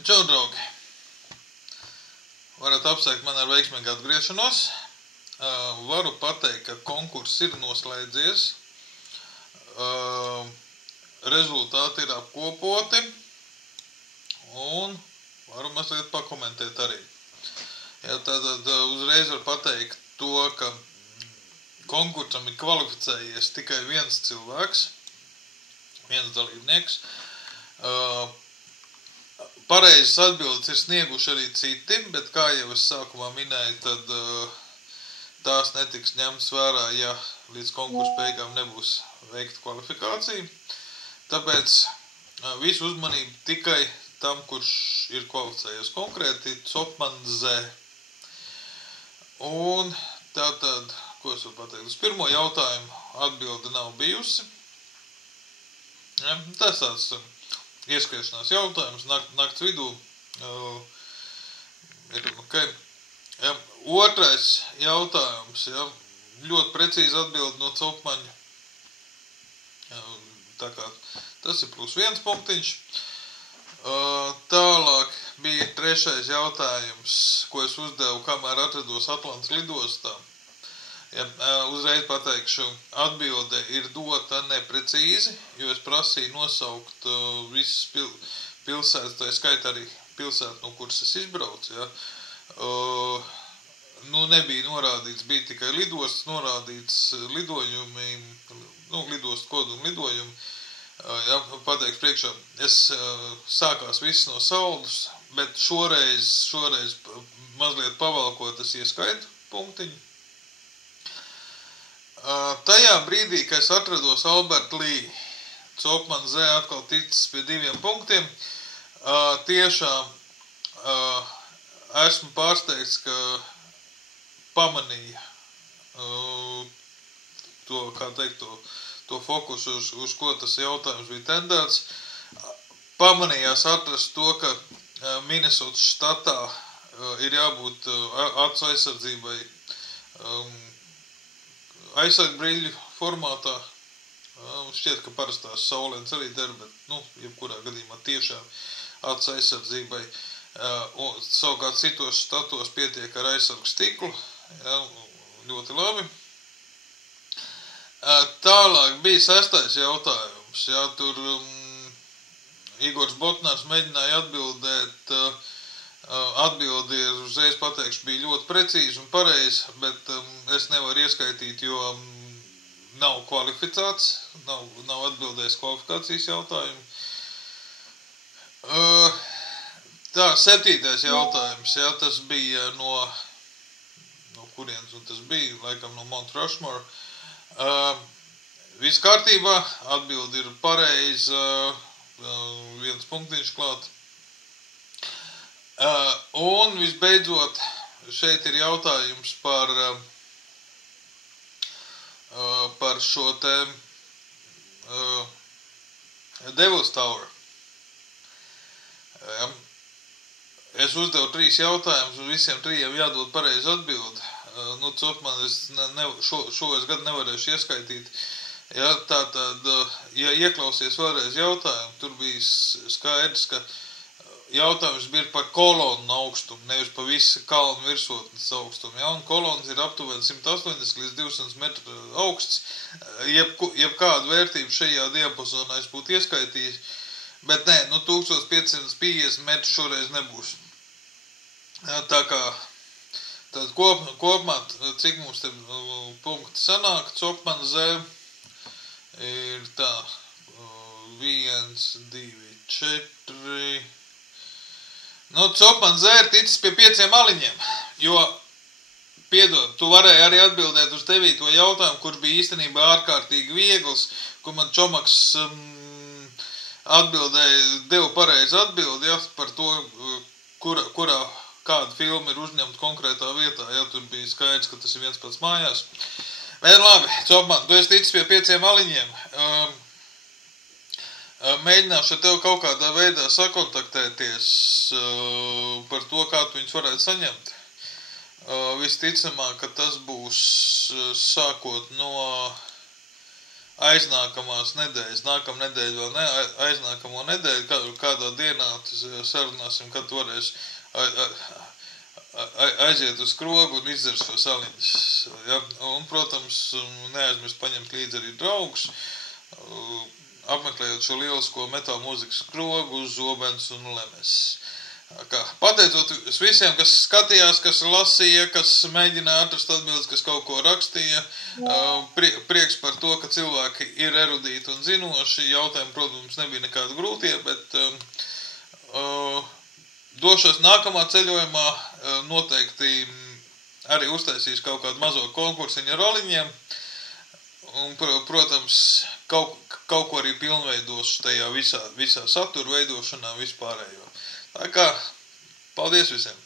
Čau, draugi! Varat apsveikt mani ar veiksmīgu atgriešanos. Varu pateikt, ka konkurss ir noslēdzies. Rezultāti ir apkopoti. Un varu mazliet pakomentēt arī. Ja, tātad uzreiz var pateikt to, ka konkursam ir kvalificējies tikai viens cilvēks, viens dalībnieks. Pareizas atbildes ir snieguši arī citi, bet kā jau es sākumā minēju, tad tās netiks ņemts vērā, ja līdz konkursa beigām nebūs veikta kvalifikācija. Tāpēc visu uzmanību tikai tam, kurš ir kvalificējies konkrēti, Copman Z. Un tātad, ko es varu pateikt, uz pirmo jautājumu atbilde nav bijusi. Ja, tas tāds ieskriešanās jautājums, nakts vidū ir okay. Ja, otrais jautājums, ja, ļoti precīzi atbild no Copmaņa. Ja, tā kā tas ir +1 punktiņš. Tālāk bija trešais jautājums, ko es uzdevu, kamēr atrados Atlantas lidostā. Ja, uzreiz pateikšu, atbilde ir dota neprecīzi, jo es prasīju nosaukt visas pilsētas, tā skaitā arī pilsētu, no kuras es izbraucu. Ja. Nebija norādīts, bija tikai lidostas, norādīts lidojumi, lidostu kodu un lidojumi. Ja, pateikšu priekšā, sākās viss no Saldus, bet šoreiz mazliet pavalkot es ieskaitu punktiņu. Tajā brīdī, kad es atrados Albert Lee, Copman Z atkal ticis pie 2 punktiem, tiešām esmu pārsteigts, ka pamanīja to, kā teikt, to fokusu, uz ko tas jautājums bija tendēts. Pamanījās atrast to, ka Minnesotas štatā ir jābūt acu aizsardzībai aizsargbrīļu formātā. Šķiet, ka parastās saulēns arī der, bet, jebkurā gadījumā tiešām acu aizsardzībai. Un savukārt citos štatos pietiek ar aizsargu stiklu. Ja, ļoti labi. Tālāk bija 6. jautājums. Ja, tur Igors Botnārs mēģināja atbildēt. Atbildi ir, uzreiz pateikšu, bija ļoti precīzi un pareizi, bet es nevaru ieskaitīt, jo nav kvalificēts, nav atbildējis kvalifikācijas jautājumu. Tā, 7. jautājums, ja, tas bija no kurienes, un tas bija, laikam, no Mount Rushmore. Viss kārtībā, atbildi ir pareiza, 1 punktiņš klāt. Un visbeidzot, šeit ir jautājums par šo te Devil's Tower. Es uzdevu 3 jautājumus, un visiem 3 jādod pareizi atbildi. Copman, šo es gadu nevarēšu ieskaitīt. Ja, tātad, ja ieklausies vēlreiz jautājumu, tur bija skaidrs, ka jautājums bija par kolonu augstumu, nevis par visu kalnu virsotnes augstumu. Ja, un kolonas ir aptuveni 180 līdz 200 metru augsts. Jebkādu vērtību šajā diapazonā es būtu ieskaitījis, bet nē, 1550 metru šoreiz nebūs. Ja, tā kā tad kopumā, cik mums te punkti sanāk, Copman Z ir tā 1, 2, 4... Copman Z ir ticis pie 5 maliņiem, jo, piedod, tu varēji arī atbildēt uz 9. jautājumu, kurš bija īstenībā ārkārtīgi viegls, kur man Čomaks deva pareizi atbildi, ja, par to, kurā kāda filma ir uzņemta konkrētā vietā, ja, tur bija skaidrs, ka tas ir viens pats mājās. Bet labi, Copman, tu esi ticis pie 5 maliņiem. Mēģināšu ar tevi kaut kādā veidā sakontaktēties par to, kā tu viņus varētu saņemt. Visticamāk, ka tas būs sākot no aiznākamās nedēļas, nākamā nedēļa vēl ne, aiznākamo nedēļu, kādā dienā sarunāsim, kad varēs aiziet uz krogu un izdzers šo saliņas. Ja? Un, protams, neaizmirst paņemt līdzi arī draugus, apmeklējot šo lielisko metāla mūzikas krogu, zobens un lemes. Pateicot visiem, kas skatījās, kas lasīja, kas mēģināja atrast atbildes, kas kaut ko rakstīja, prieks par to, ka cilvēki ir erudīti un zinoši. Jautājumi, protams, nebija nekādi grūtie, bet došos nākamā ceļojumā, noteikti arī uztaisīs kaut kādu mazo konkursiņu roliņiem, un, protams, kaut ko arī pilnveidošu tajā visā satura veidošanā vispārējo. Tā kā, paldies visiem!